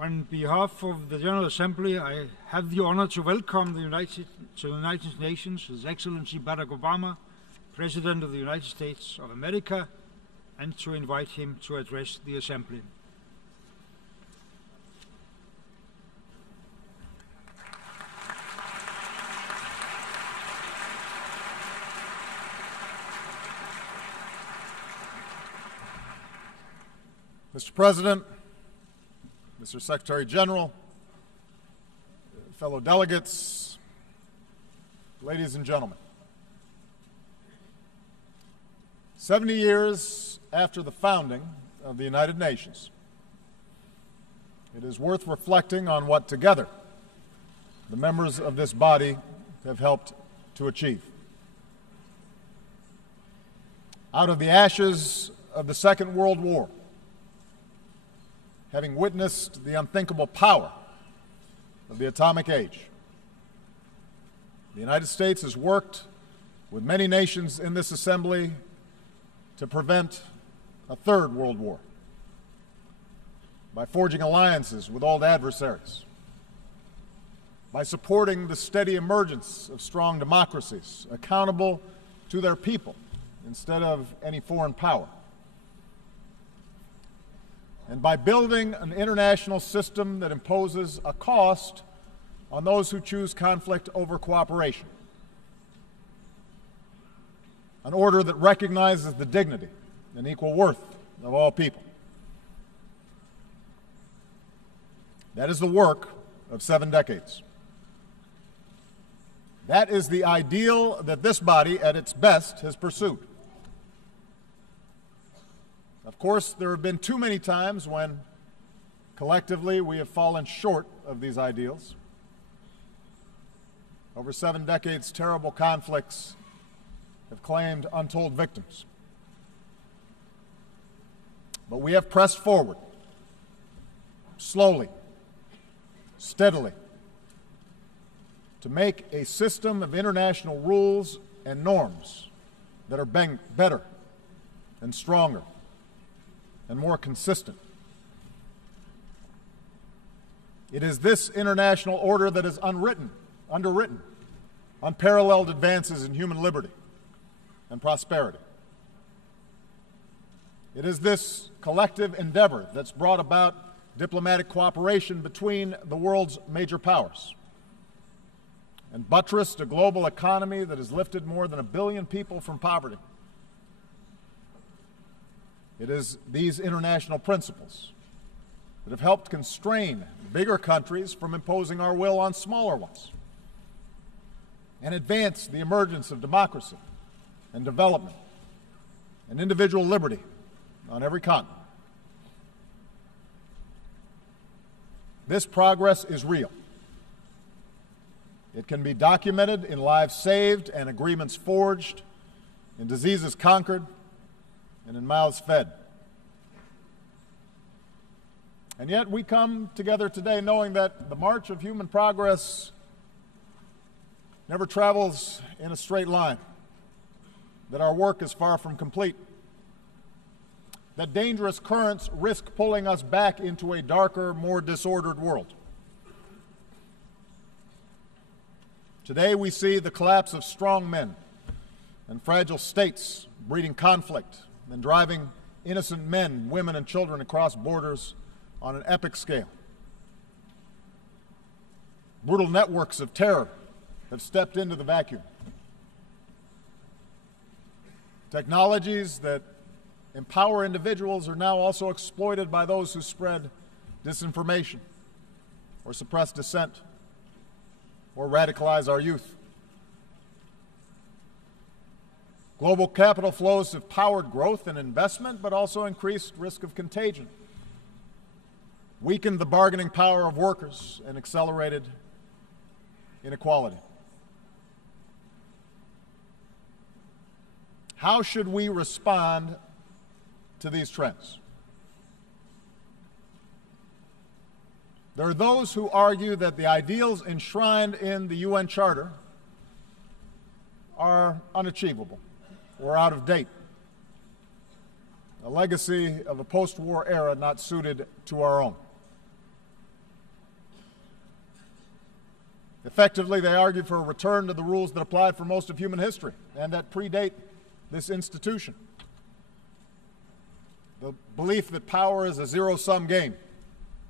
On behalf of the General Assembly, I have the honor to welcome the United Nations, His Excellency Barack Obama, President of the United States of America, and to invite him to address the Assembly. Mr. President, Mr. Secretary General, fellow delegates, ladies and gentlemen. 70 years after the founding of the United Nations, it is worth reflecting on what together the members of this body have helped to achieve. Out of the ashes of the Second World War, having witnessed the unthinkable power of the atomic age, the United States has worked with many nations in this assembly to prevent a third world war by forging alliances with old adversaries, by supporting the steady emergence of strong democracies accountable to their people instead of any foreign power, and by building an international system that imposes a cost on those who choose conflict over cooperation, an order that recognizes the dignity and equal worth of all people. That is the work of 7 decades. That is the ideal that this body, at its best, has pursued. Of course, there have been too many times when, collectively, we have fallen short of these ideals. Over 7 decades, terrible conflicts have claimed untold victims. But we have pressed forward, slowly, steadily, to make a system of international rules and norms that are better and stronger and more consistent. It is this international order that is underwritten, unparalleled advances in human liberty and prosperity. It is this collective endeavor that's brought about diplomatic cooperation between the world's major powers and buttressed a global economy that has lifted more than 1 billion people from poverty. It is these international principles that have helped constrain bigger countries from imposing our will on smaller ones and advance the emergence of democracy and development and individual liberty on every continent. This progress is real. It can be documented in lives saved and agreements forged, in diseases conquered, and in mouths fed. And yet we come together today knowing that the march of human progress never travels in a straight line, that our work is far from complete, that dangerous currents risk pulling us back into a darker, more disordered world. Today we see the collapse of strong men and fragile states breeding conflict and driving innocent men, women, and children across borders on an epic scale. Brutal networks of terror have stepped into the vacuum. Technologies that empower individuals are now also exploited by those who spread disinformation or suppress dissent or radicalize our youth. Global capital flows have powered growth and investment, but also increased risk of contagion, weakened the bargaining power of workers, and accelerated inequality. How should we respond to these trends? There are those who argue that the ideals enshrined in the UN Charter are unachievable or out of date, a legacy of a post-war era not suited to our own. Effectively, they argued for a return to the rules that applied for most of human history and that predate this institution. The belief that power is a zero-sum game,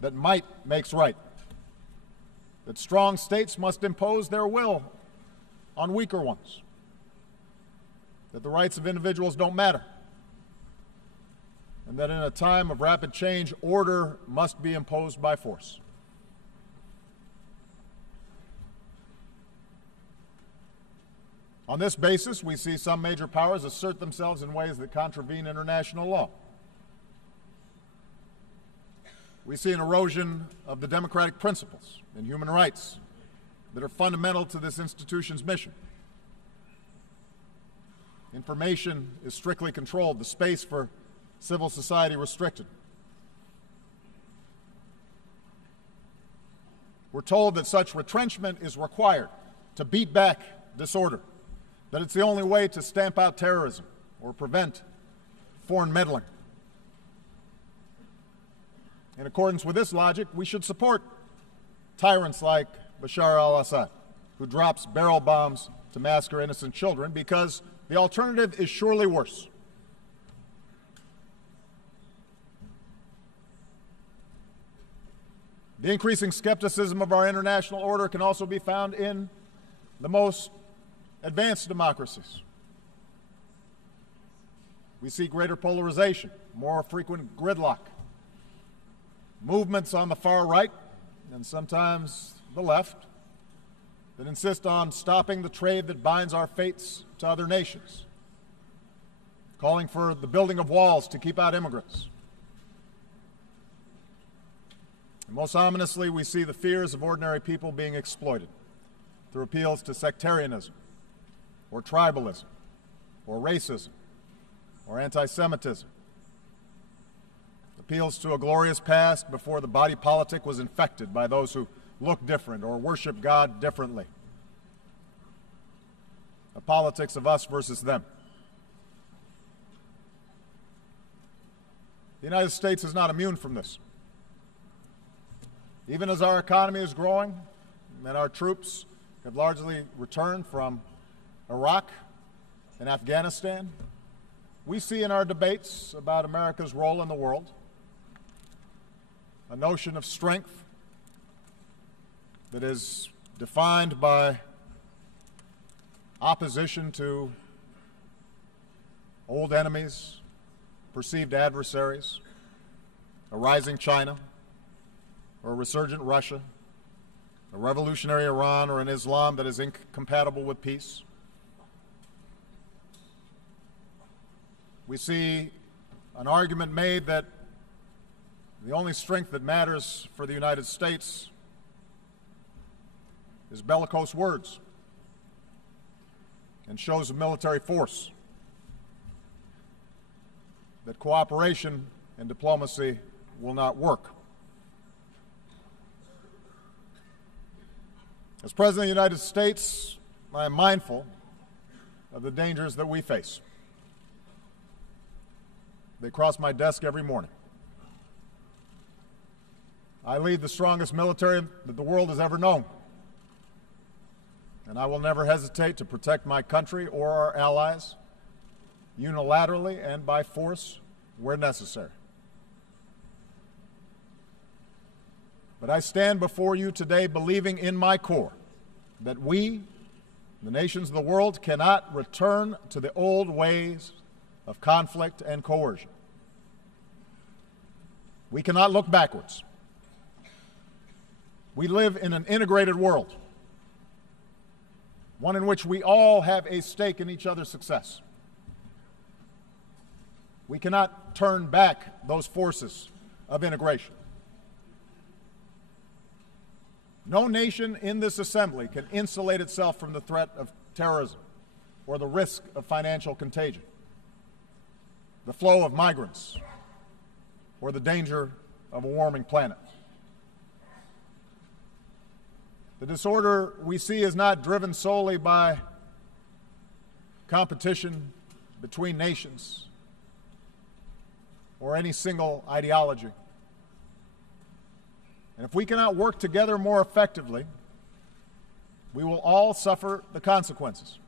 that might makes right, that strong states must impose their will on weaker ones, that the rights of individuals don't matter, and that in a time of rapid change, order must be imposed by force. On this basis, we see some major powers assert themselves in ways that contravene international law. We see an erosion of the democratic principles and human rights that are fundamental to this institution's mission. Information is strictly controlled, the space for civil society restricted. We're told that such retrenchment is required to beat back disorder, that it's the only way to stamp out terrorism or prevent foreign meddling. In accordance with this logic, we should support tyrants like Bashar al-Assad, who drops barrel bombs to massacre innocent children, because the alternative is surely worse. The increasing skepticism of our international order can also be found in the most advanced democracies. We see greater polarization, more frequent gridlock, movements on the far right and sometimes the left that insist on stopping the trade that binds our fates to other nations, calling for the building of walls to keep out immigrants. And most ominously, we see the fears of ordinary people being exploited through appeals to sectarianism, or tribalism, or racism, or anti-Semitism. Appeals to a glorious past before the body politic was infected by those who look different or worship God differently. A politics of us versus them. The United States is not immune from this. Even as our economy is growing and our troops have largely returned from Iraq and Afghanistan, we see in our debates about America's role in the world a notion of strength that is defined by opposition to old enemies, perceived adversaries, a rising China, or a resurgent Russia, a revolutionary Iran, or an Islam that is incompatible with peace. We see an argument made that the only strength that matters for the United States is bellicose words and shows of military force, that cooperation and diplomacy will not work. As President of the United States, I am mindful of the dangers that we face. They cross my desk every morning. I lead the strongest military that the world has ever known, and I will never hesitate to protect my country or our allies unilaterally and by force where necessary. But I stand before you today believing in my core that we, the nations of the world, cannot return to the old ways of conflict and coercion. We cannot look backwards. We live in an integrated world, one in which we all have a stake in each other's success. We cannot turn back those forces of integration. No nation in this assembly can insulate itself from the threat of terrorism or the risk of financial contagion, the flow of migrants, or the danger of a warming planet. The disorder we see is not driven solely by competition between nations or any single ideology. And if we cannot work together more effectively we will all suffer the consequences.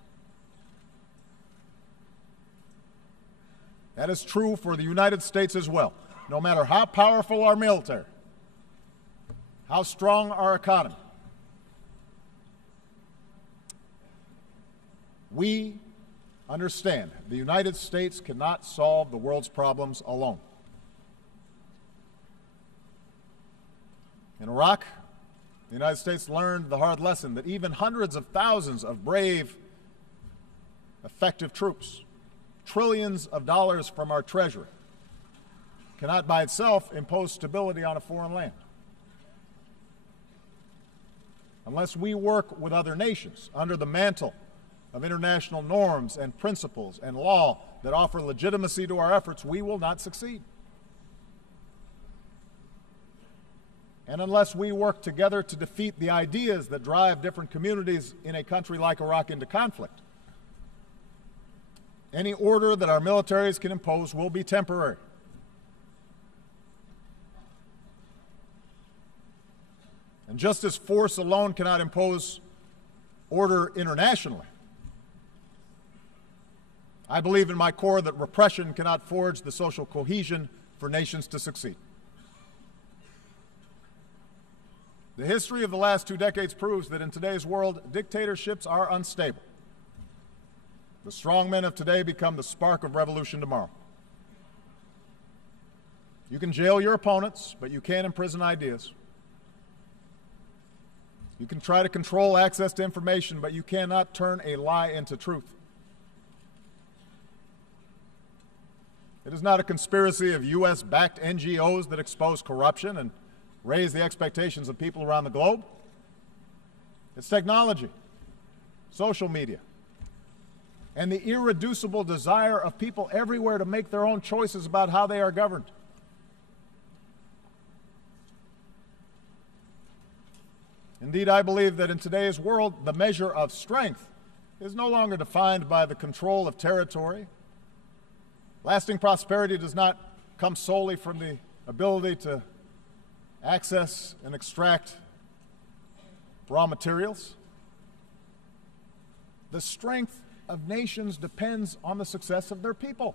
That is true for the United States as well. No matter how powerful our military, how strong our economy, we understand the United States cannot solve the world's problems alone. In Iraq, the United States learned the hard lesson that even hundreds of thousands of brave, effective troops, trillions of dollars from our treasury, cannot by itself impose stability on a foreign land. Unless we work with other nations under the mantle of international norms and principles and law that offer legitimacy to our efforts, we will not succeed. And unless we work together to defeat the ideas that drive different communities in a country like Iraq into conflict, any order that our militaries can impose will be temporary. And just as force alone cannot impose order internationally, I believe in my core that repression cannot forge the social cohesion for nations to succeed. The history of the last 2 decades proves that in today's world, dictatorships are unstable. The strong men of today become the spark of revolution tomorrow. You can jail your opponents, but you can't imprison ideas. You can try to control access to information, but you cannot turn a lie into truth. It is not a conspiracy of U.S.-backed NGOs that expose corruption and raise the expectations of people around the globe. It's technology, social media, and the irreducible desire of people everywhere to make their own choices about how they are governed. Indeed, I believe that in today's world, the measure of strength is no longer defined by the control of territory. Lasting prosperity does not come solely from the ability to access and extract raw materials. The strength of nations depends on the success of their people,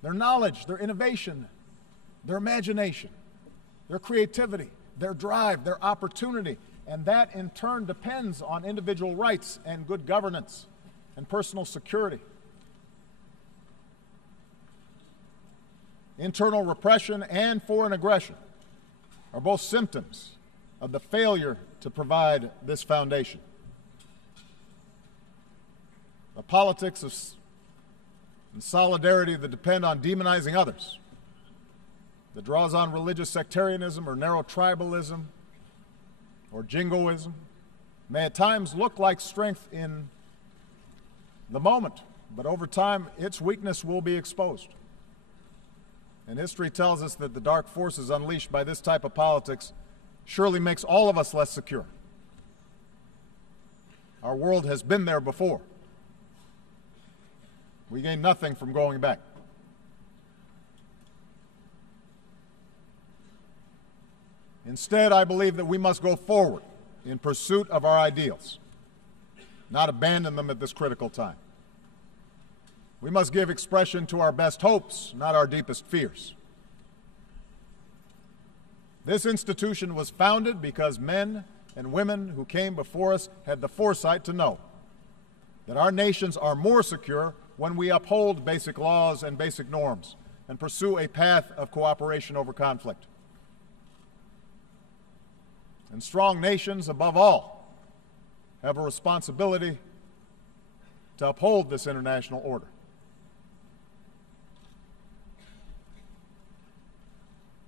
their knowledge, their innovation, their imagination, their creativity, their drive, their opportunity, and that in turn depends on individual rights and good governance and personal security. Internal repression and foreign aggression are both symptoms of the failure to provide this foundation. The politics of solidarity that depend on demonizing others, that draws on religious sectarianism or narrow tribalism or jingoism, may at times look like strength in the moment, but over time its weakness will be exposed. And history tells us that the dark forces unleashed by this type of politics surely makes all of us less secure. Our world has been there before. We gain nothing from going back. Instead, I believe that we must go forward in pursuit of our ideals, not abandon them at this critical time. We must give expression to our best hopes, not our deepest fears. This institution was founded because men and women who came before us had the foresight to know that our nations are more secure when we uphold basic laws and basic norms and pursue a path of cooperation over conflict. And strong nations, above all, have a responsibility to uphold this international order.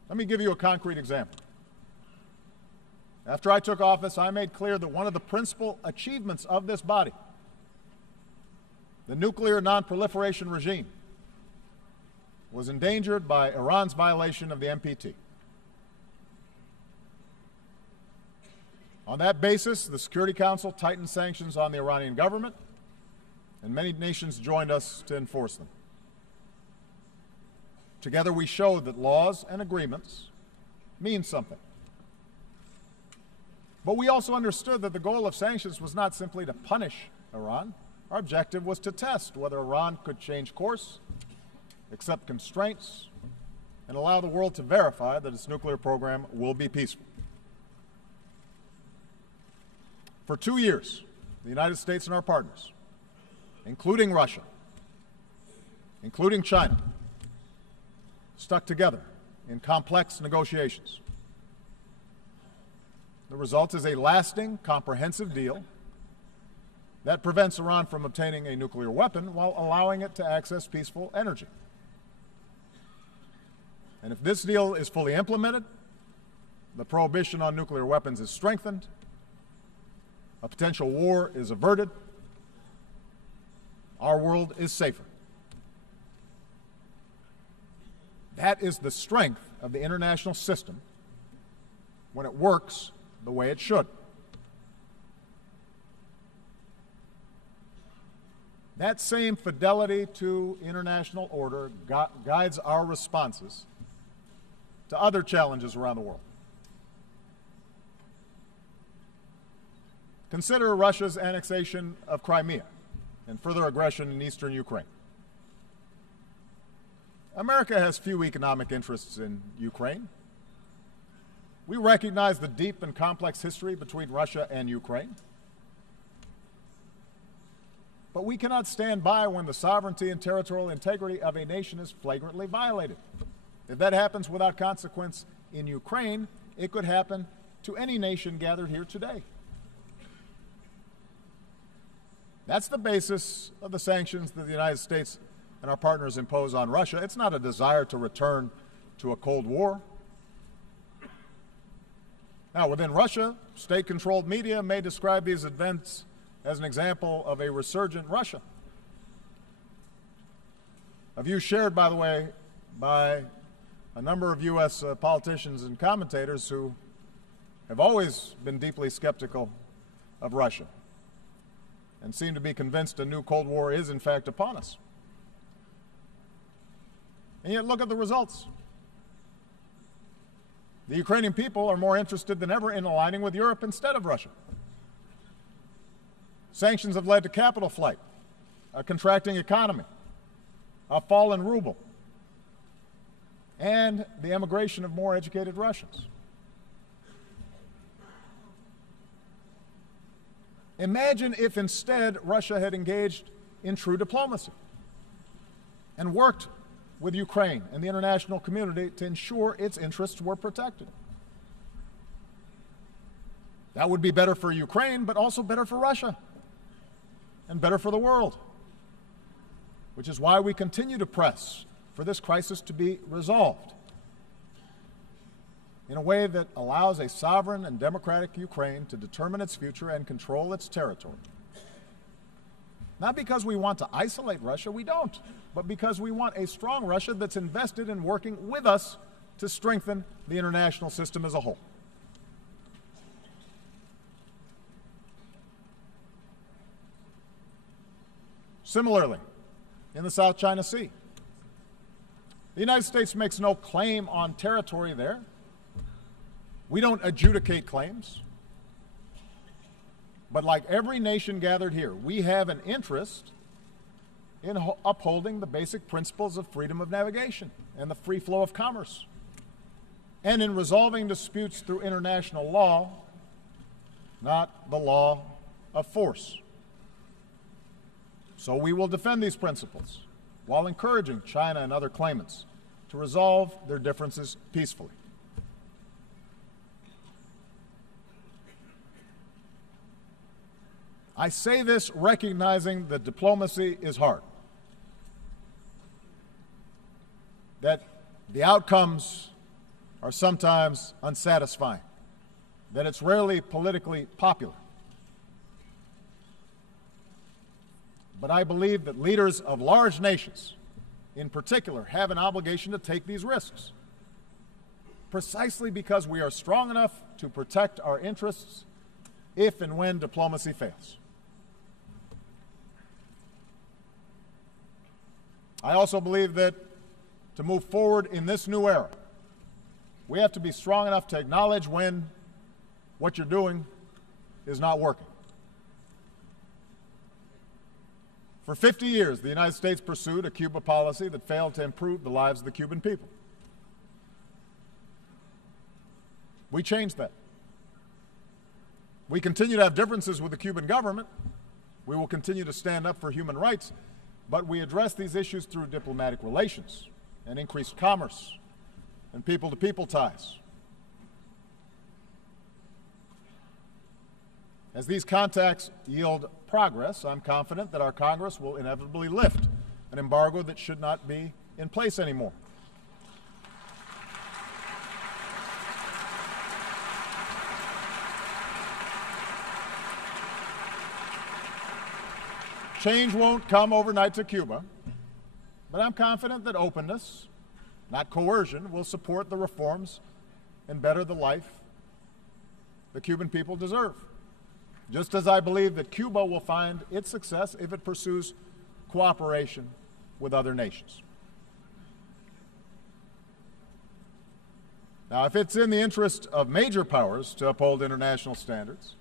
Let me give you a concrete example. After I took office, I made clear that one of the principal achievements of this body, the nuclear non-proliferation regime, was endangered by Iran's violation of the NPT. On that basis, the Security Council tightened sanctions on the Iranian government, and many nations joined us to enforce them. Together we showed that laws and agreements mean something. But we also understood that the goal of sanctions was not simply to punish Iran. Our objective was to test whether Iran could change course, accept constraints, and allow the world to verify that its nuclear program will be peaceful. For 2 years, the United States and our partners, including Russia, including China, stuck together in complex negotiations. The result is a lasting, comprehensive deal that prevents Iran from obtaining a nuclear weapon while allowing it to access peaceful energy. And if this deal is fully implemented, the prohibition on nuclear weapons is strengthened, a potential war is averted, our world is safer. That is the strength of the international system when it works the way it should. That same fidelity to international order guides our responses to other challenges around the world. Consider Russia's annexation of Crimea and further aggression in eastern Ukraine. America has few economic interests in Ukraine. We recognize the deep and complex history between Russia and Ukraine. But we cannot stand by when the sovereignty and territorial integrity of a nation is flagrantly violated. If that happens without consequence in Ukraine, it could happen to any nation gathered here today. That's the basis of the sanctions that the United States and our partners impose on Russia. It's not a desire to return to a Cold War. Now, within Russia, state-controlled media may describe these events as an example of a resurgent Russia. A view shared, by the way, by a number of U.S. politicians and commentators who have always been deeply skeptical of Russia and seem to be convinced a new Cold War is, in fact, upon us. And yet, look at the results. The Ukrainian people are more interested than ever in aligning with Europe instead of Russia. Sanctions have led to capital flight, a contracting economy, a fallen ruble, and the emigration of more educated Russians. Imagine if instead Russia had engaged in true diplomacy and worked with Ukraine and the international community to ensure its interests were protected. That would be better for Ukraine, but also better for Russia and better for the world, which is why we continue to press for this crisis to be resolved in a way that allows a sovereign and democratic Ukraine to determine its future and control its territory. Not because we want to isolate Russia, we don't, but because we want a strong Russia that's invested in working with us to strengthen the international system as a whole. Similarly, in the South China Sea, the United States makes no claim on territory there. We don't adjudicate claims. But like every nation gathered here, we have an interest in upholding the basic principles of freedom of navigation and the free flow of commerce, and in resolving disputes through international law, not the law of force. So we will defend these principles while encouraging China and other claimants to resolve their differences peacefully. I say this recognizing that diplomacy is hard, that the outcomes are sometimes unsatisfying, that it's rarely politically popular. But I believe that leaders of large nations, in particular, have an obligation to take these risks, precisely because we are strong enough to protect our interests if and when diplomacy fails. I also believe that to move forward in this new era, we have to be strong enough to acknowledge when what you're doing is not working. For 50 years, the United States pursued a Cuba policy that failed to improve the lives of the Cuban people. We changed that. We continue to have differences with the Cuban government. We will continue to stand up for human rights, but we address these issues through diplomatic relations and increased commerce and people-to-people ties. As these contacts yield progress, I'm confident that our Congress will inevitably lift an embargo that should not be in place anymore. Change won't come overnight to Cuba, but I'm confident that openness, not coercion, will support the reforms and better the life the Cuban people deserve. Just as I believe that Cuba will find its success if it pursues cooperation with other nations. Now, if it's in the interest of major powers to uphold international standards,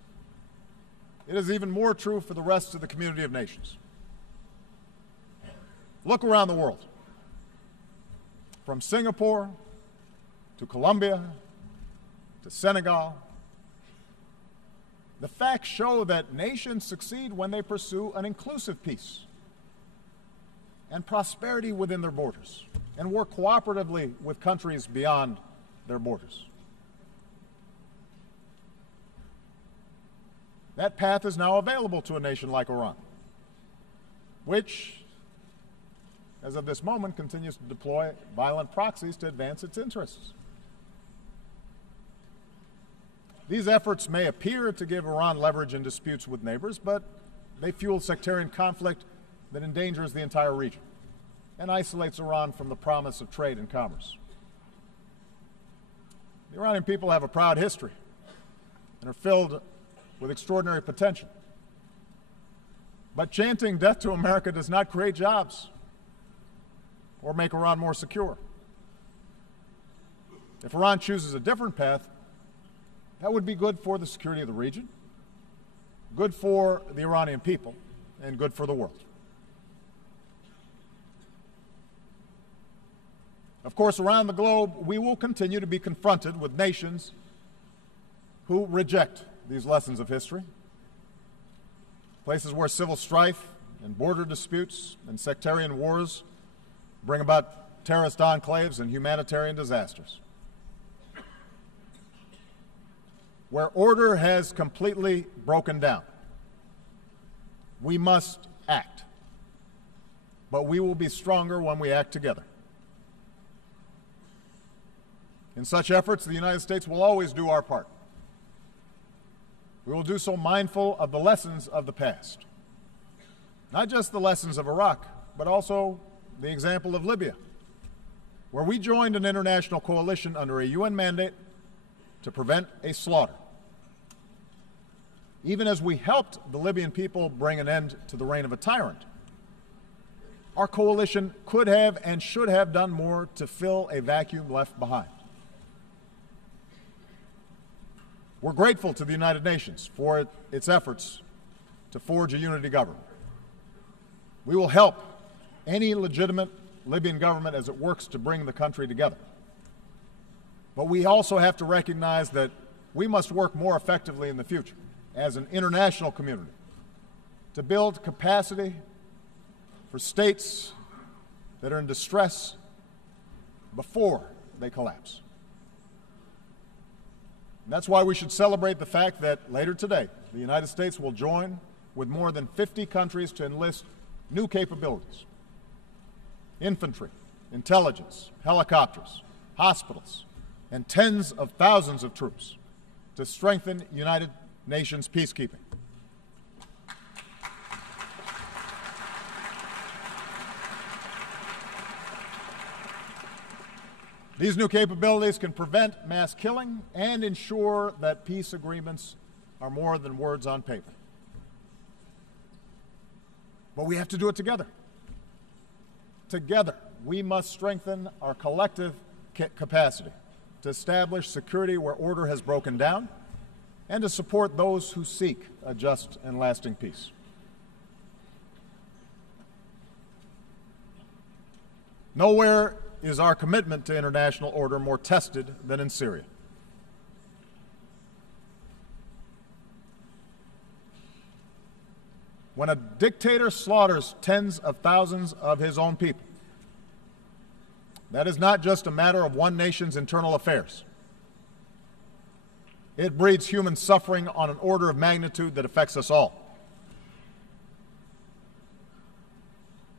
it is even more true for the rest of the community of nations. Look around the world. From Singapore to Colombia to Senegal, the facts show that nations succeed when they pursue an inclusive peace and prosperity within their borders and work cooperatively with countries beyond their borders. That path is now available to a nation like Iran, which, as of this moment, continues to deploy violent proxies to advance its interests. These efforts may appear to give Iran leverage in disputes with neighbors, but they fuel sectarian conflict that endangers the entire region and isolates Iran from the promise of trade and commerce. The Iranian people have a proud history and are filled with extraordinary potential. But chanting death to America does not create jobs or make Iran more secure. If Iran chooses a different path, that would be good for the security of the region, good for the Iranian people, and good for the world. Of course, around the globe, we will continue to be confronted with nations who reject these lessons of history, places where civil strife and border disputes and sectarian wars bring about terrorist enclaves and humanitarian disasters, where order has completely broken down. We must act, but we will be stronger when we act together. In such efforts, the United States will always do our part. We will do so mindful of the lessons of the past, not just the lessons of Iraq, but also the example of Libya, where we joined an international coalition under a UN mandate to prevent a slaughter. Even as we helped the Libyan people bring an end to the reign of a tyrant, our coalition could have and should have done more to fill a vacuum left behind. We're grateful to the United Nations for its efforts to forge a unity government. We will help any legitimate Libyan government as it works to bring the country together. But we also have to recognize that we must work more effectively in the future as an international community to build capacity for states that are in distress before they collapse. And that's why we should celebrate the fact that later today, the United States will join with more than 50 countries to enlist new capabilities: infantry, intelligence, helicopters, hospitals, and tens of thousands of troops to strengthen United Nations peacekeeping. These new capabilities can prevent mass killing and ensure that peace agreements are more than words on paper. But we have to do it together. Together, we must strengthen our collective capacity to establish security where order has broken down and to support those who seek a just and lasting peace. Nowhere is our commitment to international order more tested than in Syria. When a dictator slaughters tens of thousands of his own people, that is not just a matter of one nation's internal affairs. It breeds human suffering on an order of magnitude that affects us all.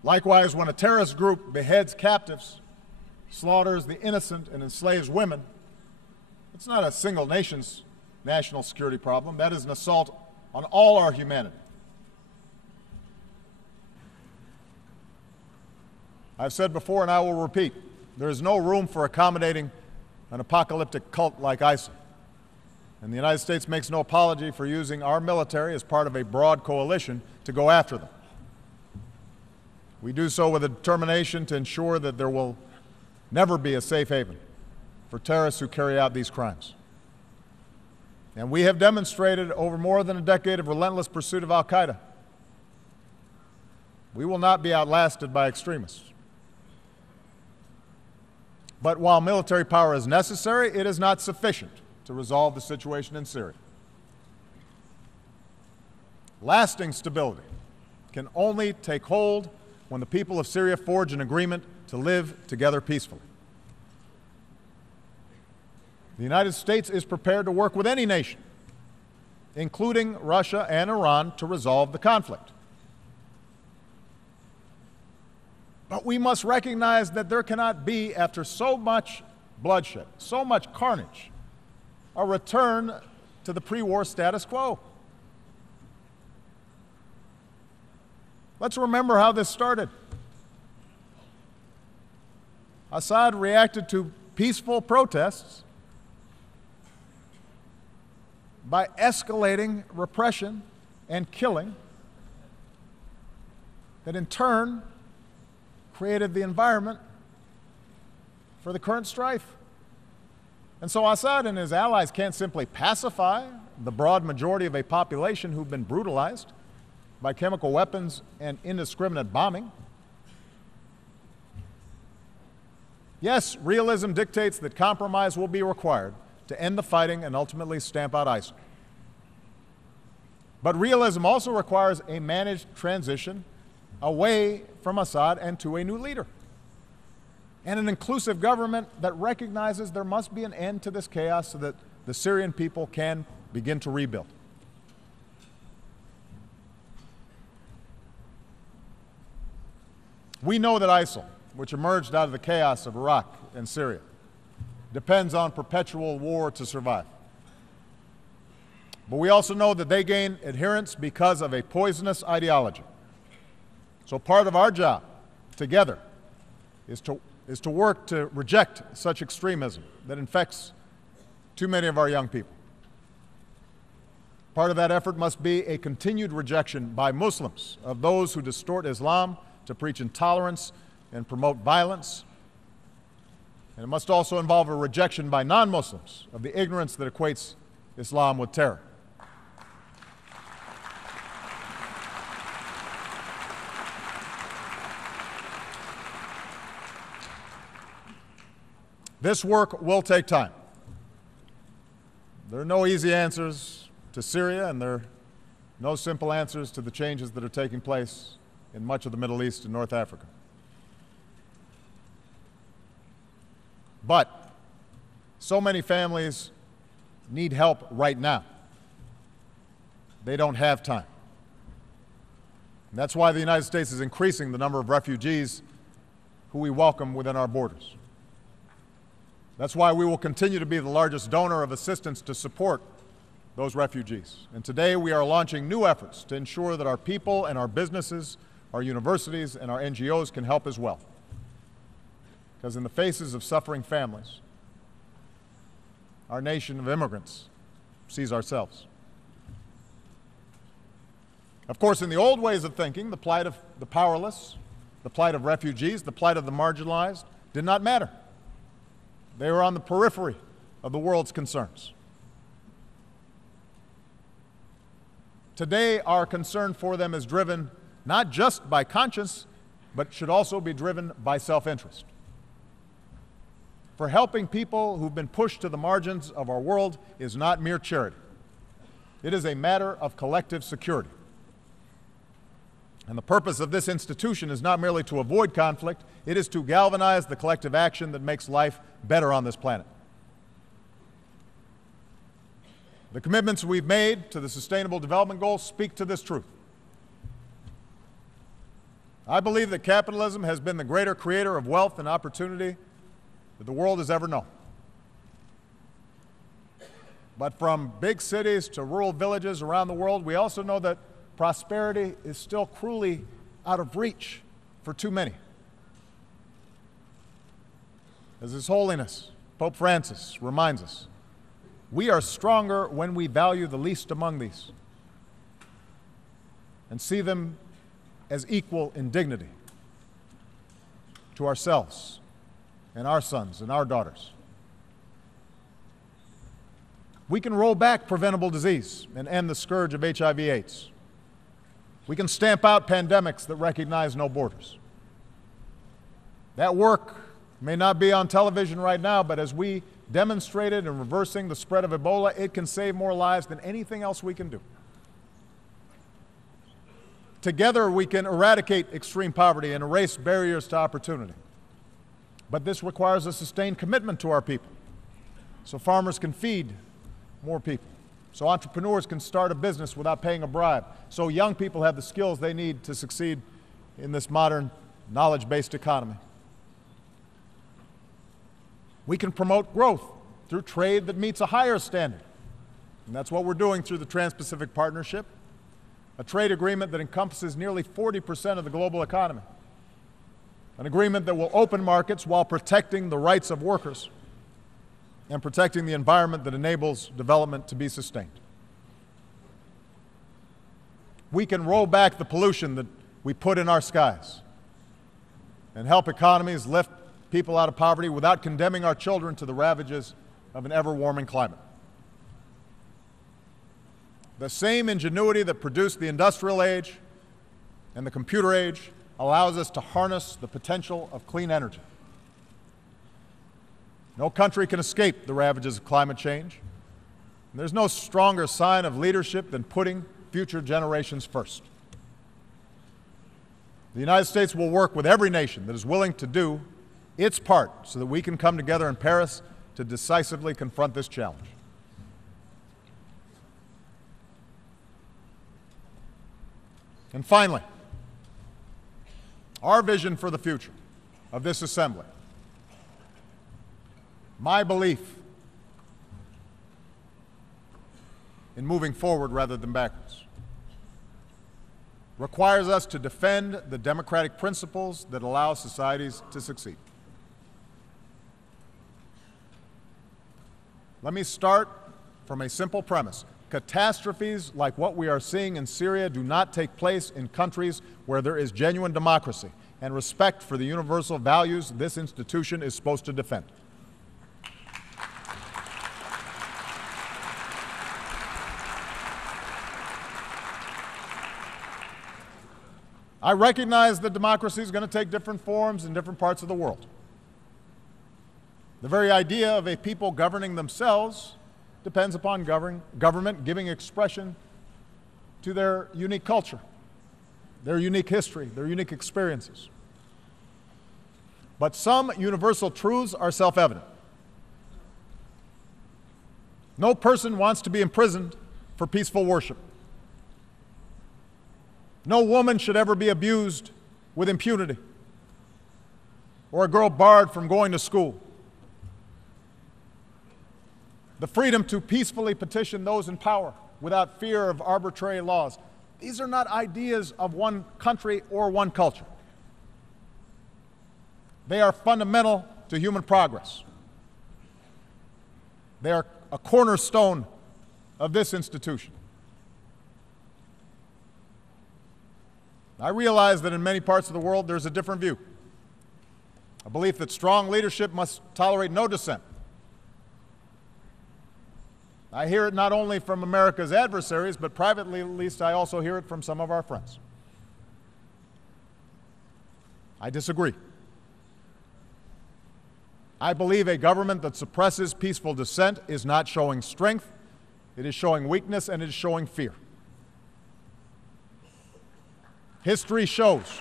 Likewise, when a terrorist group beheads captives, slaughters the innocent, and enslaves women, it's not a single nation's national security problem. That is an assault on all our humanity. I've said before, and I will repeat, there is no room for accommodating an apocalyptic cult like ISIL. And the United States makes no apology for using our military as part of a broad coalition to go after them. We do so with a determination to ensure that there will never be a safe haven for terrorists who carry out these crimes. And we have demonstrated over more than a decade of relentless pursuit of al-Qaeda. We will not be outlasted by extremists. But while military power is necessary, it is not sufficient to resolve the situation in Syria. Lasting stability can only take hold when the people of Syria forge an agreement to live together peacefully. The United States is prepared to work with any nation, including Russia and Iran, to resolve the conflict. But we must recognize that there cannot be, after so much bloodshed, so much carnage, a return to the pre-war status quo. Let's remember how this started. Assad reacted to peaceful protests by escalating repression and killing that in turn created the environment for the current strife. And so Assad and his allies can't simply pacify the broad majority of a population who've been brutalized by chemical weapons and indiscriminate bombing. Yes, realism dictates that compromise will be required to end the fighting and ultimately stamp out ISIL. But realism also requires a managed transition away from Assad and to a new leader, and an inclusive government that recognizes there must be an end to this chaos so that the Syrian people can begin to rebuild. We know that ISIL, which emerged out of the chaos of Iraq and Syria, depends on perpetual war to survive. But we also know that they gain adherents because of a poisonous ideology. So part of our job together is to work to reject such extremism that infects too many of our young people. Part of that effort must be a continued rejection by Muslims of those who distort Islam to preach intolerance and promote violence. And it must also involve a rejection by non-Muslims of the ignorance that equates Islam with terror. This work will take time. There are no easy answers to Syria, and there are no simple answers to the changes that are taking place in much of the Middle East and North Africa. But so many families need help right now. They don't have time. And that's why the United States is increasing the number of refugees who we welcome within our borders. That's why we will continue to be the largest donor of assistance to support those refugees. And today we are launching new efforts to ensure that our people and our businesses, our universities and our NGOs can help as well. Because in the faces of suffering families, our nation of immigrants sees ourselves. Of course, in the old ways of thinking, the plight of the powerless, the plight of refugees, the plight of the marginalized did not matter. They were on the periphery of the world's concerns. Today, our concern for them is driven not just by conscience, but should also be driven by self-interest. For helping people who've been pushed to the margins of our world is not mere charity. It is a matter of collective security. And the purpose of this institution is not merely to avoid conflict, it is to galvanize the collective action that makes life better on this planet. The commitments we've made to the Sustainable Development Goals speak to this truth. I believe that capitalism has been the greater creator of wealth and opportunity that the world has ever known. But from big cities to rural villages around the world, we also know that prosperity is still cruelly out of reach for too many. As His Holiness, Pope Francis, reminds us, we are stronger when we value the least among these and see them as equal in dignity to ourselves and our sons and our daughters. We can roll back preventable disease and end the scourge of HIV/AIDS. We can stamp out pandemics that recognize no borders. That work may not be on television right now, but as we demonstrated in reversing the spread of Ebola, it can save more lives than anything else we can do. Together, we can eradicate extreme poverty and erase barriers to opportunity. But this requires a sustained commitment to our people, so farmers can feed more people, so entrepreneurs can start a business without paying a bribe, so young people have the skills they need to succeed in this modern knowledge-based economy. We can promote growth through trade that meets a higher standard. And that's what we're doing through the Trans-Pacific Partnership, a trade agreement that encompasses nearly 40% of the global economy, an agreement that will open markets while protecting the rights of workers and protecting the environment that enables development to be sustained. We can roll back the pollution that we put in our skies and help economies lift people out of poverty without condemning our children to the ravages of an ever-warming climate. The same ingenuity that produced the industrial age and the computer age allows us to harness the potential of clean energy. No country can escape the ravages of climate change. And there's no stronger sign of leadership than putting future generations first. The United States will work with every nation that is willing to do its part so that we can come together in Paris to decisively confront this challenge. And finally, our vision for the future of this assembly, my belief in moving forward rather than backwards, requires us to defend the democratic principles that allow societies to succeed. Let me start from a simple premise. Catastrophes like what we are seeing in Syria do not take place in countries where there is genuine democracy and respect for the universal values this institution is supposed to defend. I recognize that democracy is going to take different forms in different parts of the world. The very idea of a people governing themselves depends upon government giving expression to their unique culture, their unique history, their unique experiences. But some universal truths are self-evident. No person wants to be imprisoned for peaceful worship. No woman should ever be abused with impunity, or a girl barred from going to school. The freedom to peacefully petition those in power without fear of arbitrary laws. These are not ideas of one country or one culture. They are fundamental to human progress. They are a cornerstone of this institution. I realize that in many parts of the world there's a different view, a belief that strong leadership must tolerate no dissent. I hear it not only from America's adversaries, but privately at least I also hear it from some of our friends. I disagree. I believe a government that suppresses peaceful dissent is not showing strength, it is showing weakness, and it is showing fear. History shows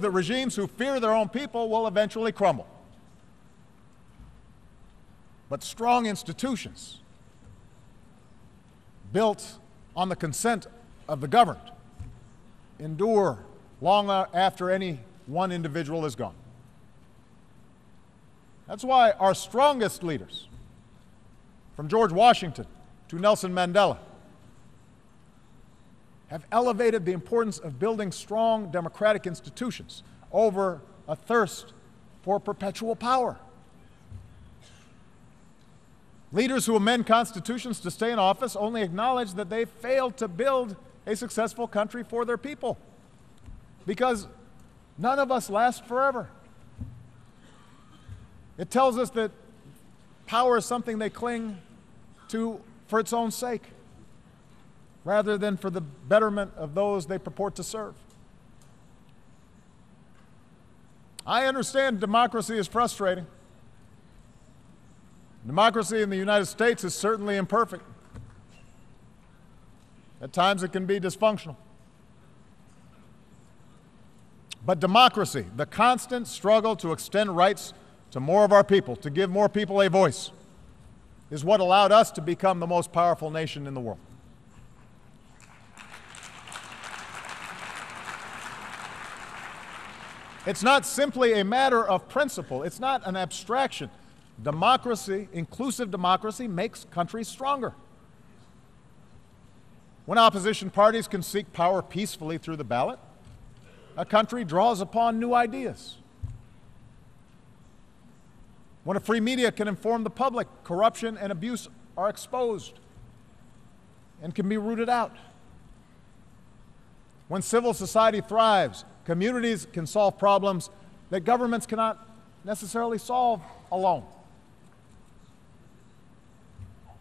that regimes who fear their own people will eventually crumble. But strong institutions built on the consent of the governed endure long after any one individual is gone. That's why our strongest leaders, from George Washington to Nelson Mandela, have elevated the importance of building strong democratic institutions over a thirst for perpetual power. Leaders who amend constitutions to stay in office only acknowledge that they failed to build a successful country for their people, because none of us last forever. It tells us that power is something they cling to for its own sake, rather than for the betterment of those they purport to serve. I understand democracy is frustrating. Democracy in the United States is certainly imperfect. At times it can be dysfunctional. But democracy, the constant struggle to extend rights to more of our people, to give more people a voice, is what allowed us to become the most powerful nation in the world. It's not simply a matter of principle. It's not an abstraction. Democracy, inclusive democracy, makes countries stronger. When opposition parties can seek power peacefully through the ballot, a country draws upon new ideas. When a free media can inform the public, corruption and abuse are exposed and can be rooted out. When civil society thrives, communities can solve problems that governments cannot necessarily solve alone.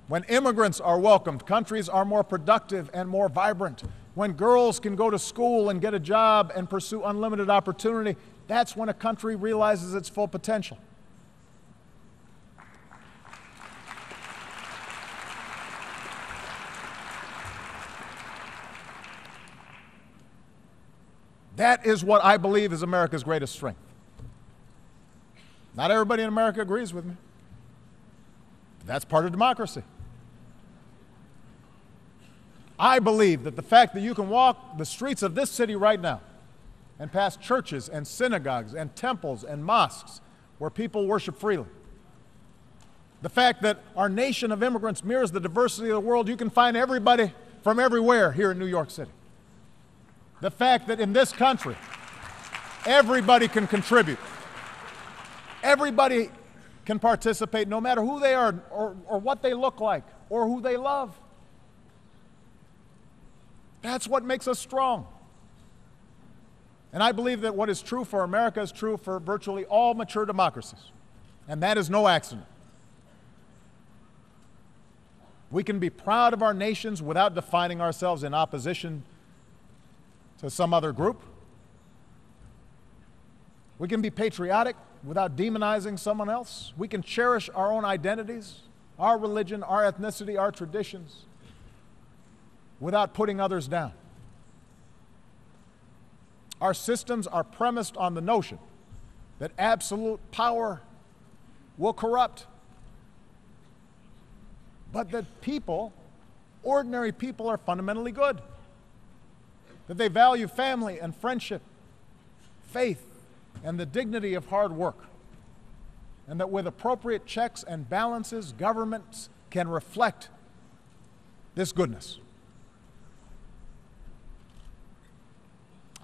When immigrants are welcomed, countries are more productive and more vibrant. When girls can go to school and get a job and pursue unlimited opportunity, that's when a country realizes its full potential. That is what I believe is America's greatest strength. Not everybody in America agrees with me. That's part of democracy. I believe that the fact that you can walk the streets of this city right now and pass churches and synagogues and temples and mosques where people worship freely, the fact that our nation of immigrants mirrors the diversity of the world, you can find everybody from everywhere here in New York City. The fact that in this country, everybody can contribute. Everybody can participate, no matter who they are or what they look like or who they love. That's what makes us strong. And I believe that what is true for America is true for virtually all mature democracies. And that is no accident. We can be proud of our nations without defining ourselves in opposition to some other group. We can be patriotic without demonizing someone else. We can cherish our own identities, our religion, our ethnicity, our traditions, without putting others down. Our systems are premised on the notion that absolute power will corrupt, but that people, ordinary people, are fundamentally good, that they value family and friendship, faith, and the dignity of hard work, and that with appropriate checks and balances, governments can reflect this goodness.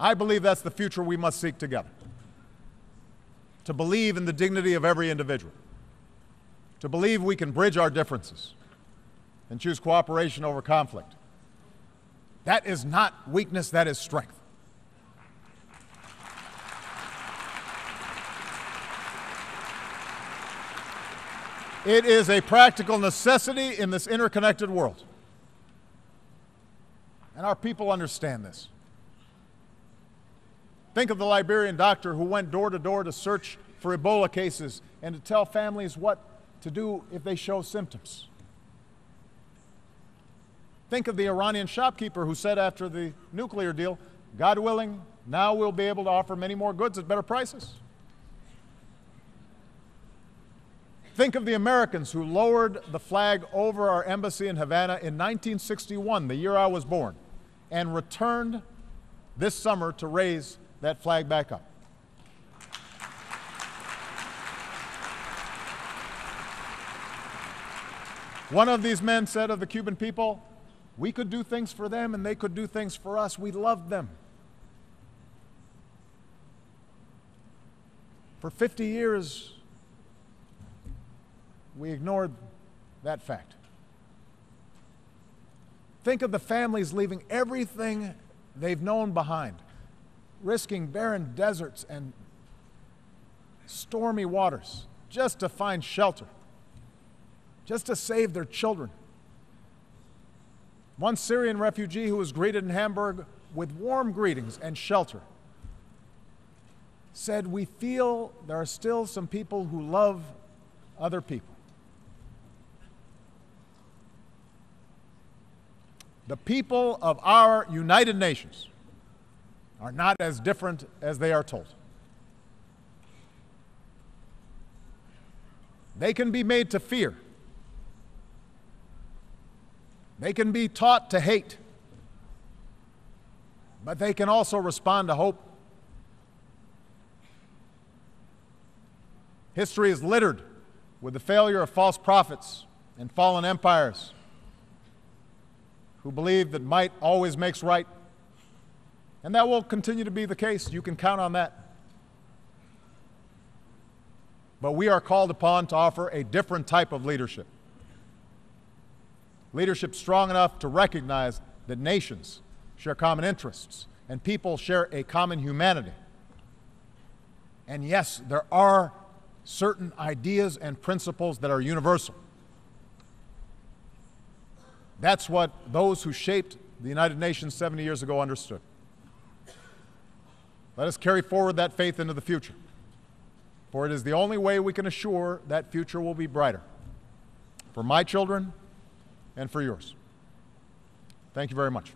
I believe that's the future we must seek together. To believe in the dignity of every individual. To believe we can bridge our differences and choose cooperation over conflict. That is not weakness, that is strength. It is a practical necessity in this interconnected world. And our people understand this. Think of the Liberian doctor who went door to door to search for Ebola cases and to tell families what to do if they show symptoms. Think of the Iranian shopkeeper who said after the nuclear deal, God willing, now we'll be able to offer many more goods at better prices. Think of the Americans who lowered the flag over our embassy in Havana in 1961, the year I was born, and returned this summer to raise that flag back up. One of these men said of the Cuban people, we could do things for them and they could do things for us. We loved them. For 50 years, we ignored that fact. Think of the families leaving everything they've known behind, risking barren deserts and stormy waters just to find shelter, just to save their children. One Syrian refugee who was greeted in Hamburg with warm greetings and shelter said, we feel there are still some people who love other people. The people of our United Nations are not as different as they are told. They can be made to fear. They can be taught to hate. But they can also respond to hope. History is littered with the failure of false prophets and fallen empires who believe that might always makes right. And that will continue to be the case. You can count on that. But we are called upon to offer a different type of leadership. Leadership strong enough to recognize that nations share common interests and people share a common humanity. And yes, there are certain ideas and principles that are universal. That's what those who shaped the United Nations 70 years ago understood. Let us carry forward that faith into the future, for it is the only way we can assure that future will be brighter for my children and for yours. Thank you very much.